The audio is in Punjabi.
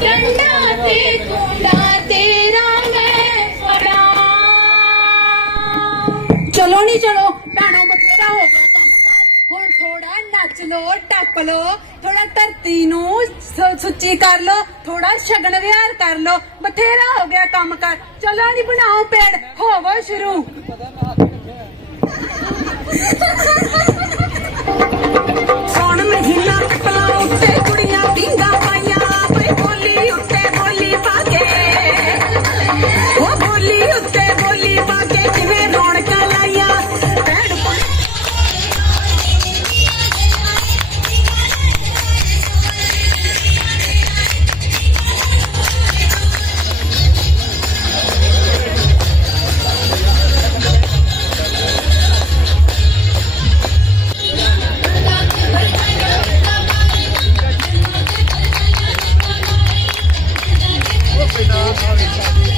ਡੰਡਾ ਤੇ ਕੁੰਡਾ ਤੇਰਾ ਮੈਂ ਫੜਾ ਚਲੋ ਨਹੀਂ ਚਲੋ ਭੈਣੋ ਬਥੇਰਾ ਹੋ ਗਿਆ ਕੰਮ ਹੁਣ ਥੋੜਾ ਨੱਚ ਲੋ ਟੱਪ ਲੋ ਥੋੜਾ ਧਰਤੀ ਨੂੰ ਸੁੱਚੀ ਕਰ ਲੋ ਥੋੜਾ ਸ਼ਗਨ ਵਿਹਾਰ ਕਰ ਲੋ ਬਥੇਰਾ ਹੋ ਗਿਆ ਕੰਮ ਕਰ ਚਲੋ ਨਹੀਂ ਬਣਾਓ ਪੇੜ ਹੋਵੋ ਸ਼ੁਰੂ Yeah. New